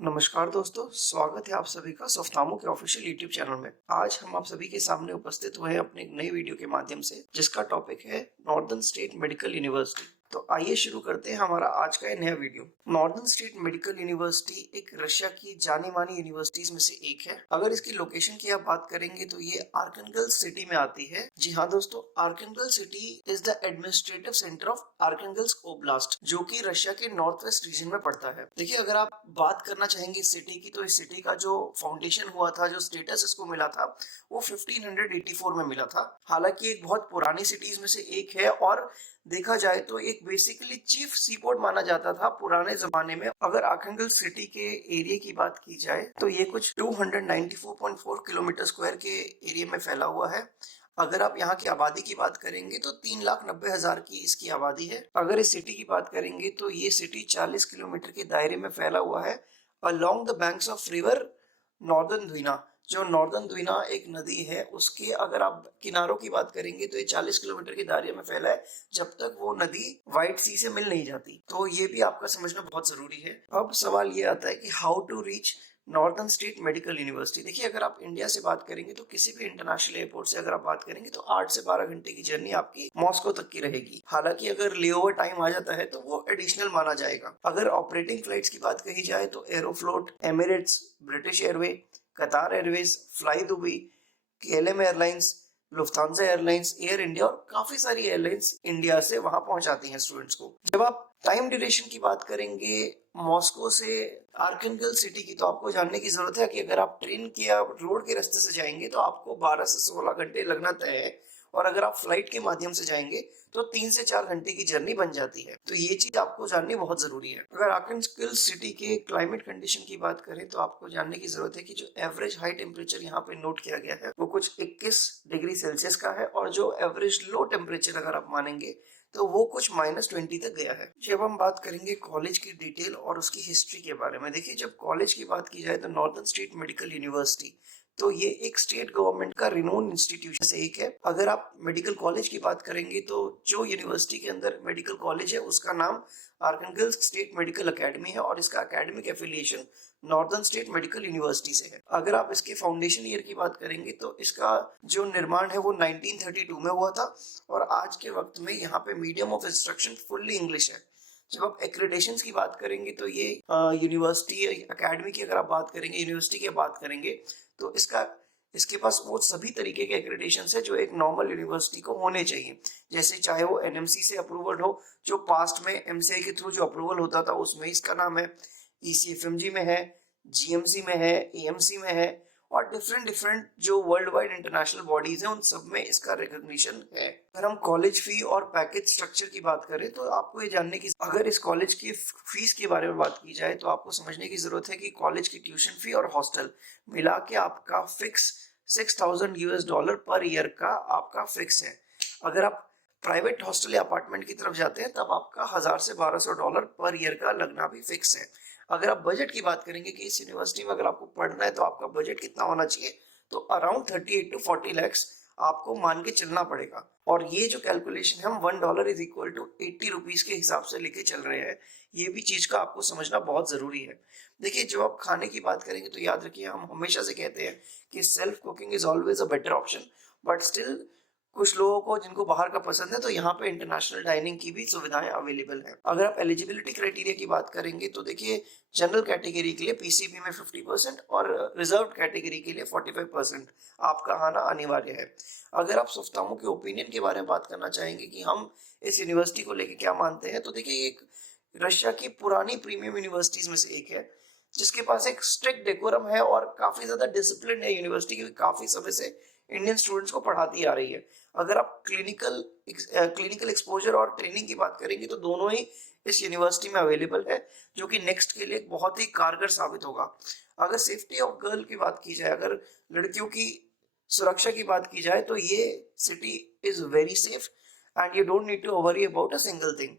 नमस्कार दोस्तों, स्वागत है आप सभी का सोफ्तामो के ऑफिशियल यूट्यूब चैनल में। आज हम आप सभी के सामने उपस्थित हुए हैं अपने एक नई वीडियो के माध्यम से, जिसका टॉपिक है नॉर्दर्न स्टेट मेडिकल यूनिवर्सिटी। तो आइए शुरू करते हैं हमारा आज का नया video. Northern State Medical university एक रशिया की जानी मानी यूनिवर्सिटीज में से एक है। अगर इसकी लोकेशन की आप बात करेंगे तो ये आर्कनगल सिटी में आती है। जी हाँ दोस्तों, Archangel city is the administrative centre of Arkhangelsk Oblast, जो कि रशिया के नॉर्थ वेस्ट रीजन में पड़ता है। देखिए, अगर आप बात करना चाहेंगे इस सिटी की, तो इस सिटी का जो फाउंडेशन हुआ था, जो स्टेटस इसको मिला था, वो 1584 में मिला था। हालांकि एक बहुत पुरानी सिटीज में से एक है और देखा जाए तो एक बेसिकली चीफ सीपोर्ट माना जाता था पुराने जमाने में। अगर आर्कनगल सिटी के एरिया की बात की जाए तो ये कुछ 294.4 किलोमीटर स्क्वायर के एरिया में फैला हुआ है। अगर आप यहाँ की आबादी की बात करेंगे तो 3,90,000 की इसकी आबादी है। अगर इस सिटी की बात करेंगे तो ये सिटी 40 किलोमीटर के दायरे में फैला हुआ है along the banks of river Northern Dvina. जो नॉर्दर्न द्वीना एक नदी है, उसके अगर आप किनारों की बात करेंगे तो ये 40 किलोमीटर के दायरे में फैला है, जब तक वो नदी व्हाइट सी से मिल नहीं जाती। तो ये भी आपका समझना बहुत जरूरी है। अब सवाल ये आता है कि how to reach Northern State Medical University. देखिए, अगर आप इंडिया से बात करेंगे तो किसी भी इंटरनेशनल एयरपोर्ट से अगर आप बात करेंगे तो 8 से 12 घंटे की जर्नी आपकी मॉस्को तक की रहेगी। हालांकि अगर लेओवर टाइम आ जाता है तो वो एडिशनल माना जाएगा। अगर ऑपरेटिंग फ्लाइट्स की बात कही जाए तो एरोफ्लोट, एमिरेट्स, ब्रिटिश एयरवे, कतार Airways, fly Dubai, KLM airlines, Lufthansa airlines, air India और काफी सारी एयरलाइंस इंडिया से वहां पहुंचाती हैं स्टूडेंट्स को। जब आप टाइम ड्यूरेशन की बात करेंगे मॉस्को से आर्कनगल सिटी की, तो आपको जानने की जरूरत है कि अगर आप ट्रेन के या रोड के रास्ते से जाएंगे तो आपको 12 से 16 घंटे लगना तय है, और अगर आप फ्लाइट के माध्यम से जाएंगे तो 3 से 4 घंटे की जर्नी बन जाती है। तो ये चीज आपको जाननी बहुत जरूरी है। अगर आर्कनगल सिटी के क्लाइमेट कंडीशन की बात करें तो आपको जानने की जरूरत है कि जो एवरेज हाई टेम्परेचर यहाँ पे नोट किया गया है वो कुछ 21 डिग्री सेल्सियस का है, और जो एवरेज लो टेम्परेचर अगर आप मानेंगे तो वो कुछ -20 तक गया है। जब हम बात करेंगे कॉलेज की डिटेल और उसकी हिस्ट्री के बारे में, देखिए, जब कॉलेज की बात की जाए तो नॉर्दर्न स्टेट मेडिकल यूनिवर्सिटी, तो ये एक स्टेट गवर्नमेंट का रिनोन इंस्टीट्यूशन से एक है। अगर आप मेडिकल कॉलेज की बात करेंगे तो जो यूनिवर्सिटी के अंदर मेडिकल कॉलेज है उसका नाम आर्कनगल स्टेट मेडिकल एकेडमी है, और इसका academic affiliation northern State Medical university से है। अगर आप इसके फाउंडेशन ईयर की बात करेंगे तो इसका जो निर्माण है वो 1932 में हुआ था, और आज के वक्त में यहाँ पे medium of instruction fully English है। जब आप एक्रेडिटेशन की बात करेंगे तो ये यूनिवर्सिटी एकेडमी की अगर आप बात करेंगे, यूनिवर्सिटी की बात करेंगे, तो इसके पास वो सभी तरीके के एक्रेडिटेशन है जो एक नॉर्मल यूनिवर्सिटी को होने चाहिए। जैसे चाहे वो एनएमसी से अप्रूवल हो, जो पास्ट में एमसीआई के थ्रू जो अप्रूवल होता था उसमें इसका नाम है, ईसीएफएमजी में है, जीएमसी में है, एएमसी में है, और डिफरेंट डिफरेंट जो वर्ल्ड वाइड इंटरनेशनल बॉडीज हैं उन सब में इसका रिकॉग्निशन है। अगर हम कॉलेज फी और पैकेज स्ट्रक्चर की बात करें तो आपको ये जानने की, अगर इस कॉलेज की फीस के बारे में बात की जाए तो आपको समझने की जरूरत है कि कॉलेज की ट्यूशन फी और हॉस्टल मिला के आपका फिक्स $6,000 पर ईयर का आपका फिक्स है। अगर आप प्राइवेट हॉस्टल या अपार्टमेंट की तरफ जाते हैं तब आपका $1,000 से $1,200 पर ईयर का लगना भी फिक्स है। अगर आप बजट की बात करेंगे कि इस यूनिवर्सिटी में अगर आपको पढ़ना है तो आपका बजट कितना होना चाहिए, तो अराउंड 38 to 40 lakhs आपको मान के चलना पड़ेगा। और ये जो कैलकुलेशन है हम $1 इज इक्वल टू 80 रुपीज के हिसाब से लेके चल रहे हैं। ये भी चीज का आपको समझना बहुत जरूरी है। देखिए, जब आप खाने की बात करेंगे तो याद रखिए, हम हमेशा से कहते हैं कि self cooking is always a better option, but still कुछ लोगों को जिनको बाहर का पसंद है तो यहाँ पे इंटरनेशनल डाइनिंग की भी सुविधाएं अवेलेबल है। अगर आप एलिजिबिलिटी क्राइटेरिया की बात करेंगे तो देखिए, जनरल कैटेगरी के लिए पीसीबी में 50% और रिजर्व कैटेगरी के लिए 45% आपका आना अनिवार्य है। अगर आप सोफ्तामो के ओपिनियन के बारे में बात करना चाहेंगे कि हम इस यूनिवर्सिटी को लेकर क्या मानते हैं, तो देखिए, एक रशिया की पुरानी प्रीमियम यूनिवर्सिटीज में से एक है, जिसके पास एक स्ट्रिक्ट डेकोरम है और काफी ज्यादा डिसिप्लिन है यूनिवर्सिटी, क्योंकि काफी समय से इंडियन स्टूडेंट्स को पढ़ाती आ रही है। अगर आप क्लिनिकल एक्सपोजर और ट्रेनिंग की बात करेंगे तो दोनों ही इस यूनिवर्सिटी में अवेलेबल है, जो कि नेक्स्ट के लिए बहुत ही कारगर साबित होगा। अगर सेफ्टी ऑफ गर्ल की बात की जाए, अगर लड़कियों की सुरक्षा की बात की जाए, तो ये city is very safe and you don't need to worry about a single thing.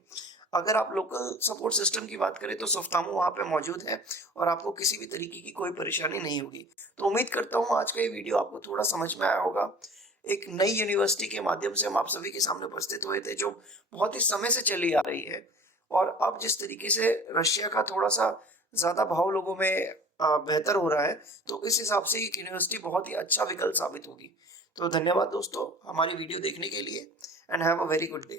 अगर आप लोकल सपोर्ट सिस्टम की बात करें तो सोफ्तामो वहाँ पे मौजूद है और आपको किसी भी तरीके की कोई परेशानी नहीं होगी। तो उम्मीद करता हूँ आज का ये वीडियो आपको थोड़ा समझ में आया होगा। एक नई यूनिवर्सिटी के माध्यम से हम आप सभी के सामने उपस्थित हुए थे, जो बहुत ही समय से चली आ रही है, और अब जिस तरीके से रशिया का थोड़ा सा ज़्यादा भाव लोगों में बेहतर हो रहा है, तो इस हिसाब से एक यूनिवर्सिटी बहुत ही अच्छा विकल्प साबित होगी। तो धन्यवाद दोस्तों हमारी वीडियो देखने के लिए, and have a very good day.